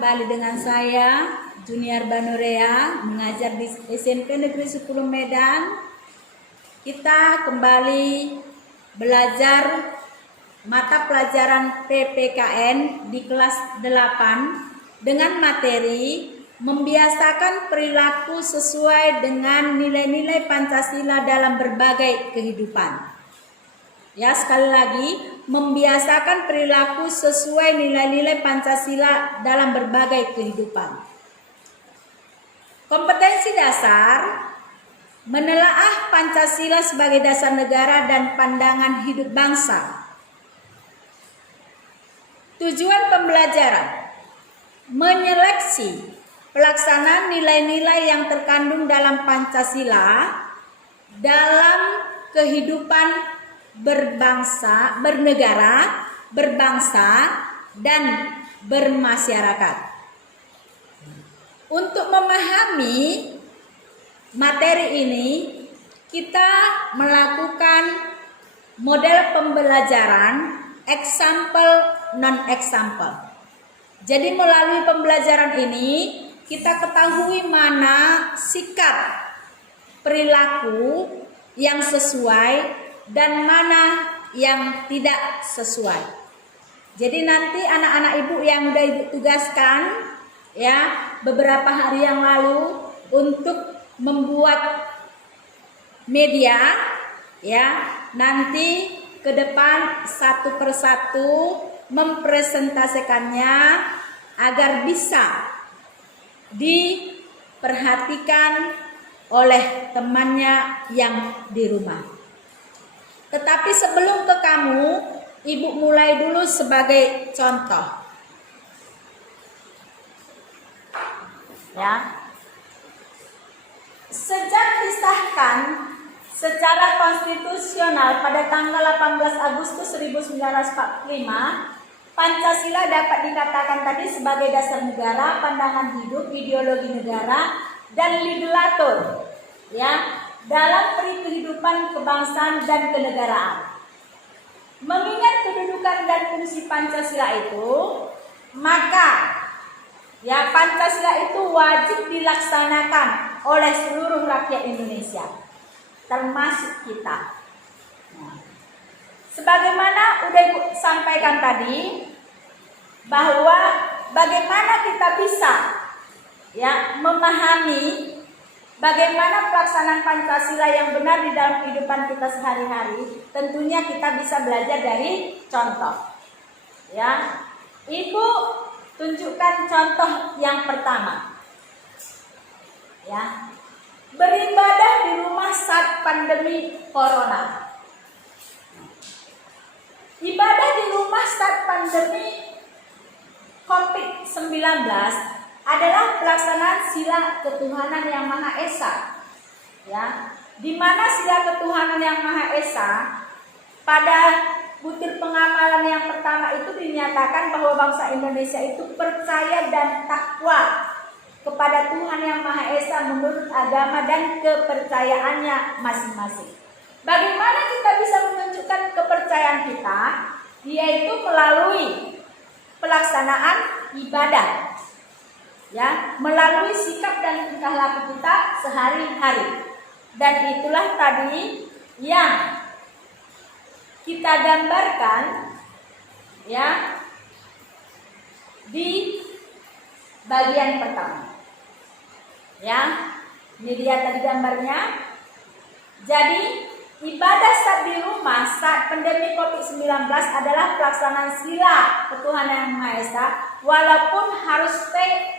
kembali dengan saya Junior Banurea mengajar di SMP Negeri 10 Medan. Kita kembali belajar mata pelajaran PPKN di kelas 8 dengan materi membiasakan perilaku sesuai dengan nilai-nilai Pancasila dalam berbagai kehidupan. Ya, sekali lagi, membiasakan perilaku sesuai nilai-nilai Pancasila dalam berbagai kehidupan. Kompetensi dasar menelaah Pancasila sebagai dasar negara dan pandangan hidup bangsa. Tujuan pembelajaran menyeleksi pelaksanaan nilai-nilai yang terkandung dalam Pancasila dalam kehidupan berbangsa, bernegara, berbangsa, dan bermasyarakat. Untuk memahami materi ini, kita melakukan model pembelajaran example non-example. Jadi melalui pembelajaran ini, kita ketahui mana sikap perilaku yang sesuai dan mana yang tidak sesuai. Jadi nanti anak-anak ibu yang udah ibu tugaskan ya beberapa hari yang lalu untuk membuat media ya, nanti ke depan satu persatu mempresentasikannya agar bisa diperhatikan oleh temannya yang di rumah. Tetapi sebelum ke kamu, ibu mulai dulu sebagai contoh. Ya. Sejak disahkan secara konstitusional pada tanggal 18 Agustus 1945, Pancasila dapat dikatakan tadi sebagai dasar negara, pandangan hidup, ideologi negara, dan lideratur. Ya. Dalam kehidupan kebangsaan dan kenegaraan. Mengingat kedudukan dan fungsi Pancasila itu, maka ya Pancasila itu wajib dilaksanakan oleh seluruh rakyat Indonesia, termasuk kita. Nah, sebagaimana udah Ibu sampaikan tadi, bahwa bagaimana kita bisa ya memahami bagaimana pelaksanaan Pancasila yang benar di dalam kehidupan kita sehari-hari. Tentunya kita bisa belajar dari contoh. Ya, Ibu tunjukkan contoh yang pertama. Ya, beribadah di rumah saat pandemi corona. Ibadah di rumah saat pandemi COVID-19 adalah pelaksanaan sila ketuhanan yang Maha Esa, ya, di mana sila ketuhanan yang Maha Esa pada butir pengamalan yang pertama itu dinyatakan bahwa bangsa Indonesia itu percaya dan takwa kepada Tuhan yang Maha Esa menurut agama dan kepercayaannya masing-masing. Bagaimana kita bisa menunjukkan kepercayaan kita? Yaitu melalui pelaksanaan ibadah. Ya, melalui sikap dan tingkah laku kita sehari-hari. Dan itulah tadi yang kita gambarkan ya di bagian pertama. Ya, ini dia tadi gambarnya. Jadi ibadah saat di rumah saat pandemi COVID-19 adalah pelaksanaan sila ketuhanan yang Maha Esa, walaupun harus stay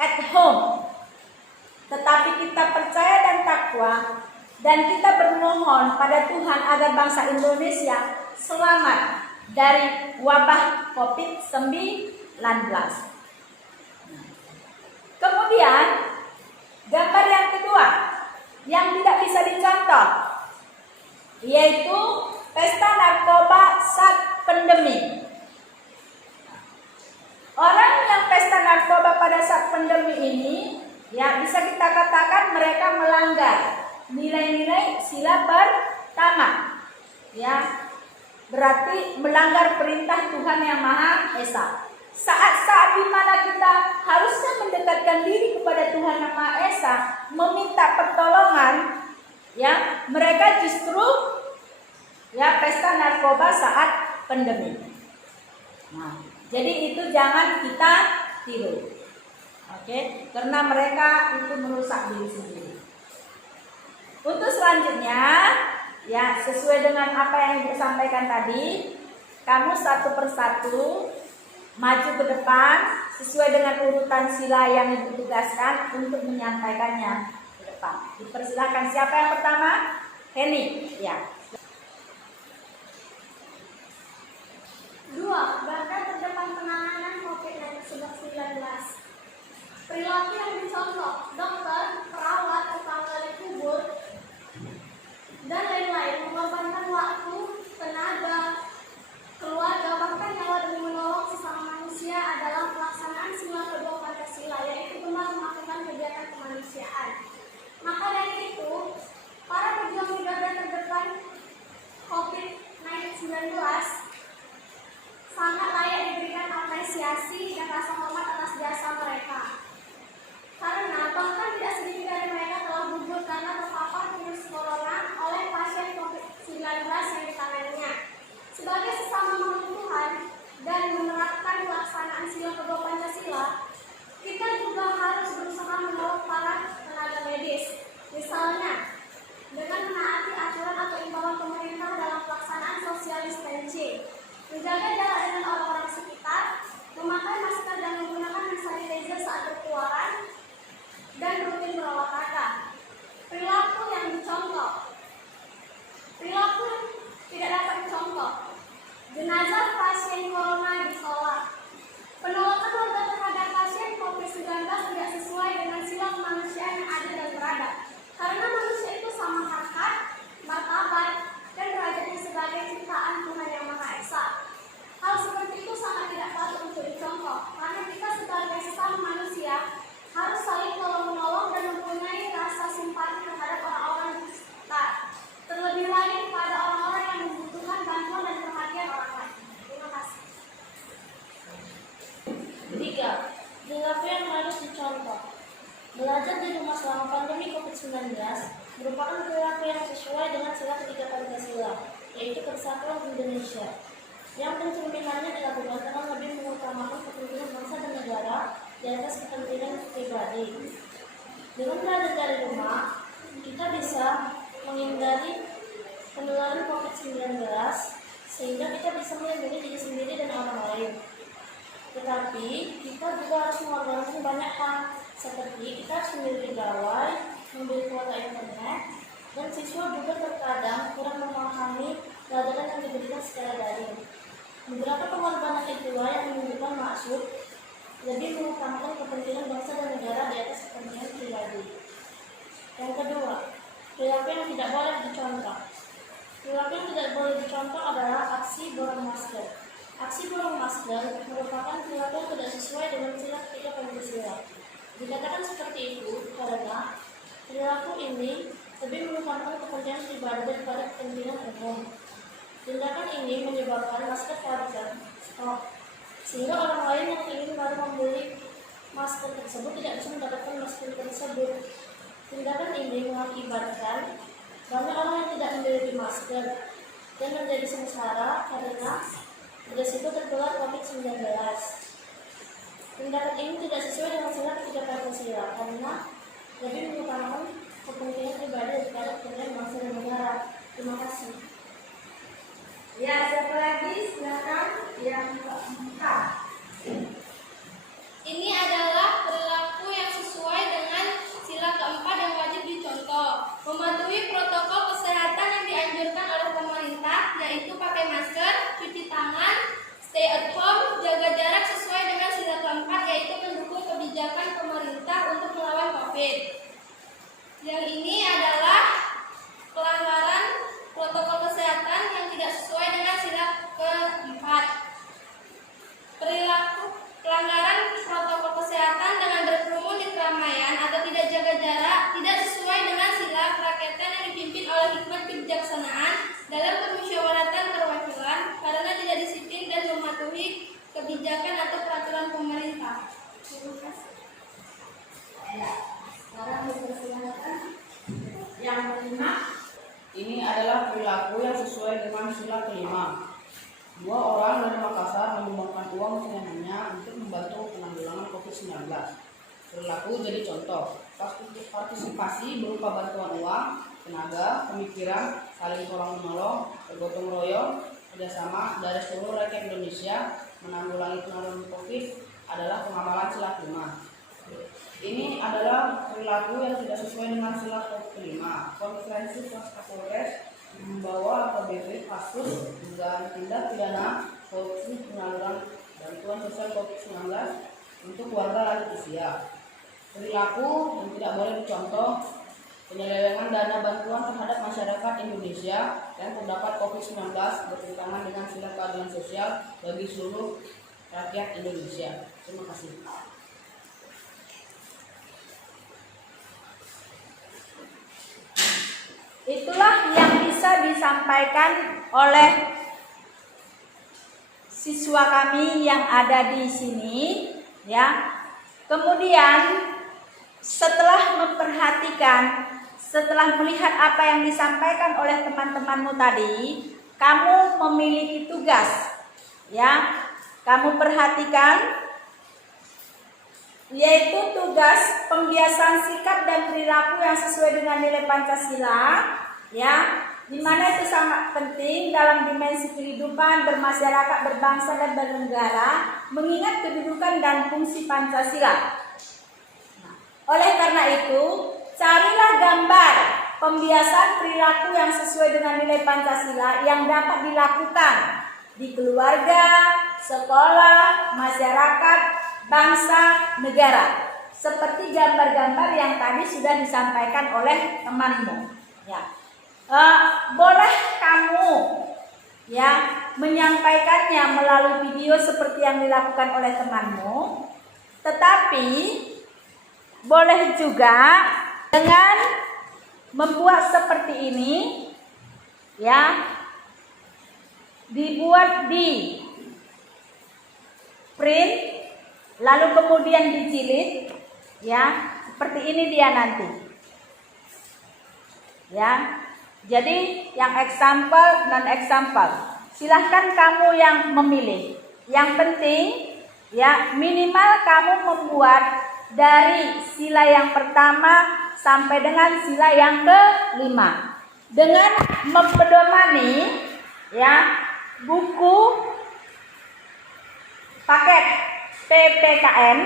at home, tetapi kita percaya dan takwa dan kita bermohon pada Tuhan agar bangsa Indonesia selamat dari wabah COVID-19. Kemudian gambar yang kedua yang tidak bisa dicontoh, yaitu pesta narkoba saat pandemi. Orang yang pesta narkoba pada saat pandemi ini, ya bisa kita katakan mereka melanggar nilai-nilai sila pertama, ya berarti melanggar perintah Tuhan yang Maha Esa. Saat-saat di mana kita harusnya mendekatkan diri kepada Tuhan Yang Maha Esa, meminta pertolongan, ya, mereka justru ya pesta narkoba saat pandemi. Nah, jadi itu jangan kita tiru. Oke, karena mereka itu merusak diri sendiri. Untuk selanjutnya, ya sesuai dengan apa yang Ibu sampaikan tadi, kamu satu persatu maju ke depan sesuai dengan urutan sila yang Ibu tugaskan untuk menyampaikannya ke depan. Dipersilakan, siapa yang pertama? Heni, ya. 2. Garda terdepan penanganan COVID-19. Perilaku yang dicontoh dokter, perawat, tukang gali kubur, dan lain-lain mengorbankan waktu, tenaga, keluarga, bahkan nyawa demi menolong sesama manusia adalah pelaksanaan sila kedua Pancasila, yaitu benar melakukan kegiatan kemanusiaan. Maka dari itu, para pejuang di garda terdepan COVID-19 sangat layak diberikan apresiasi dan rasa hormat atas jasa mereka. Karena bahkan tidak sedikit dari mereka telah gugur karena terpapar virus corona oleh pasien COVID-19 yang ditanganinya. Sebagai sesama makhluk Tuhan dan menerapkan pelaksanaan sila kedua Pancasila, kita juga harus berusaha menolong para tenaga medis. Misalnya, dengan menaati aturan atau imbauan pemerintah dalam pelaksanaan social distancing, menjaga jarak dengan orang-orang sekitar, memakai masker dan menggunakan hand sanitizer saat berkeluaran, dan rutin berolahraga. Perilaku yang dicontoh. Perilaku tidak dapat dicontoh. Jenazah pasien corona ditolak. Penolakan warga terhadap pasien COVID-19 tidak sesuai dengan sila kemanusiaan yang ada dan beradab. Karena manusia itu sama harkat, martabat, dan derajatnya sebagai ciptaan Tuhan Yang Maha Esa. Hal seperti itu sangat tidak patut untuk dicontoh, karena kita sebagai sesama manusia harus saling tolong-menolong dan mempunyai rasa simpati terhadap orang-orang di sekitar. Terlebih lagi kepada orang-orang yang membutuhkan bantuan dan perhatian orang lain. Terima kasih. 3. Perilaku yang harus dicontoh. Belajar di rumah selama pandemi COVID-19 merupakan perilaku yang sesuai dengan sila ketiga Pancasila, yaitu Persatuan Indonesia, yang pencerminannya dilakukan dengan lebih mengutamakan kepentingan bangsa dan negara di atas kepentingan pribadi. Dengan belajar dari rumah, kita bisa menghindari penularan COVID-19 sehingga kita bisa melindungi diri sendiri dan orang lain. Tetapi kita juga harus mengorbankan banyak hal, seperti kita harus membeli gawai, membeli kuota internet, dan siswa juga terkadang kurang memahami pelajaran yang diberikan secara daring. Beberapa pengorbanan itulah yang menunjukkan maksud lebih mengutamakan kepentingan bangsa dan negara di atas kepentingan pribadi. Yang kedua, perilaku yang tidak boleh dicontoh. Perilaku yang tidak boleh dicontoh adalah aksi borong masker. Aksi borong masker merupakan perilaku yang tidak sesuai dengan sila ketiga Pancasila. Dikatakan seperti itu karena perilaku ini lebih mengutamakan kepentingan pribadi daripada kepentingan umum. Tindakan ini menyebabkan masker kehabisan stok, sehingga orang lain yang ingin baru membeli masker tersebut tidak bisa mendapatkan masker tersebut. Tindakan ini mengakibatkan banyak orang yang tidak memiliki masker dan menjadi sengsara karena beresiko tertular COVID-19. Tindakan ini tidak sesuai dengan sila ketiga Pancasila karena lebih mengutamakan kepentingan pribadi daripada kepentingan bangsa dan negara. Terima kasih. Ya, siapa lagi? Silakan yang keempat. Ini adalah perilaku yang sesuai dengan sila keempat yang wajib dicontoh. Mematuhi protokol kesehatan yang dianjurkan oleh pemerintah, yaitu pakai masker, cuci tangan, stay at home, jaga jarak sesuai dengan sila keempat, yaitu mendukung kebijakan pemerintah untuk melawan COVID. Yang ini adalah pelanggaran protokol kesehatan yang tidak sesuai dengan sila keempat. Perilaku pelanggaran protokol kesehatan dengan berkerumun di keramaian atau tidak jaga jarak tidak sesuai dengan sila kerakyatan yang dipimpin oleh hikmat kebijaksanaan dalam permusyawaratan perwakilan karena tidak disiplin dan mematuhi kebijakan atau peraturan Ya, sekarang dipersilakan yang kelima. Ini adalah perilaku yang sesuai dengan sila kelima. 2 orang dari Makassar menyumbangkan uang senilainya untuk membantu penanggulangan COVID-19. Perilaku jadi contoh. Partisipasi berupa bantuan uang, tenaga, pemikiran, saling tolong menolong, bergotong royong, kerjasama dari seluruh rakyat Indonesia menanggulangi penanganan COVID adalah pengamalan sila kelima. Ini adalah perilaku yang tidak sesuai dengan sila kelima. Konferensi Pers Kapolres membawa APBD kasus dugaan tindak pidana korupsi penyaluran bantuan sosial COVID-19 untuk warga lanjut usia. Perilaku yang tidak boleh dicontoh, penyelewengan dana bantuan terhadap masyarakat Indonesia yang terdapat COVID-19 bertentangan dengan sila keadilan sosial bagi seluruh rakyat Indonesia. Terima kasih. Itulah yang bisa disampaikan oleh siswa kami yang ada di sini, ya. Kemudian setelah memperhatikan, setelah melihat apa yang disampaikan oleh teman-temanmu tadi, kamu memiliki tugas, ya. Kamu perhatikan, yaitu tugas pembiasaan sikap dan perilaku yang sesuai dengan nilai Pancasila, ya, dimana itu sangat penting dalam dimensi kehidupan bermasyarakat, berbangsa dan bernegara, mengingat kedudukan dan fungsi Pancasila. Nah, oleh karena itu, carilah gambar pembiasaan perilaku yang sesuai dengan nilai Pancasila yang dapat dilakukan di keluarga, sekolah, masyarakat, bangsa, negara, seperti gambar-gambar yang tadi sudah disampaikan oleh temanmu, ya. Boleh kamu, ya, menyampaikannya melalui video seperti yang dilakukan oleh temanmu, tetapi boleh juga dengan membuat seperti ini, ya, dibuat di print, lalu kemudian dijilid, ya, seperti ini dia nanti, ya. Jadi yang example, non example, silahkan kamu yang memilih. Yang penting, ya, minimal kamu membuat dari sila yang pertama sampai dengan sila yang kelima dengan mempedomani, ya, buku paket PPKN,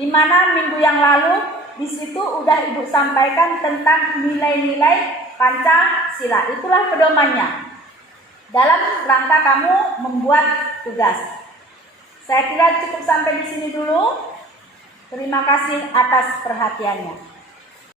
di mana minggu yang lalu di situ udah Ibu sampaikan tentang nilai-nilai Pancasila. Itulah pedomannya dalam rangka kamu membuat tugas. Saya kira cukup sampai di sini dulu. Terima kasih atas perhatiannya.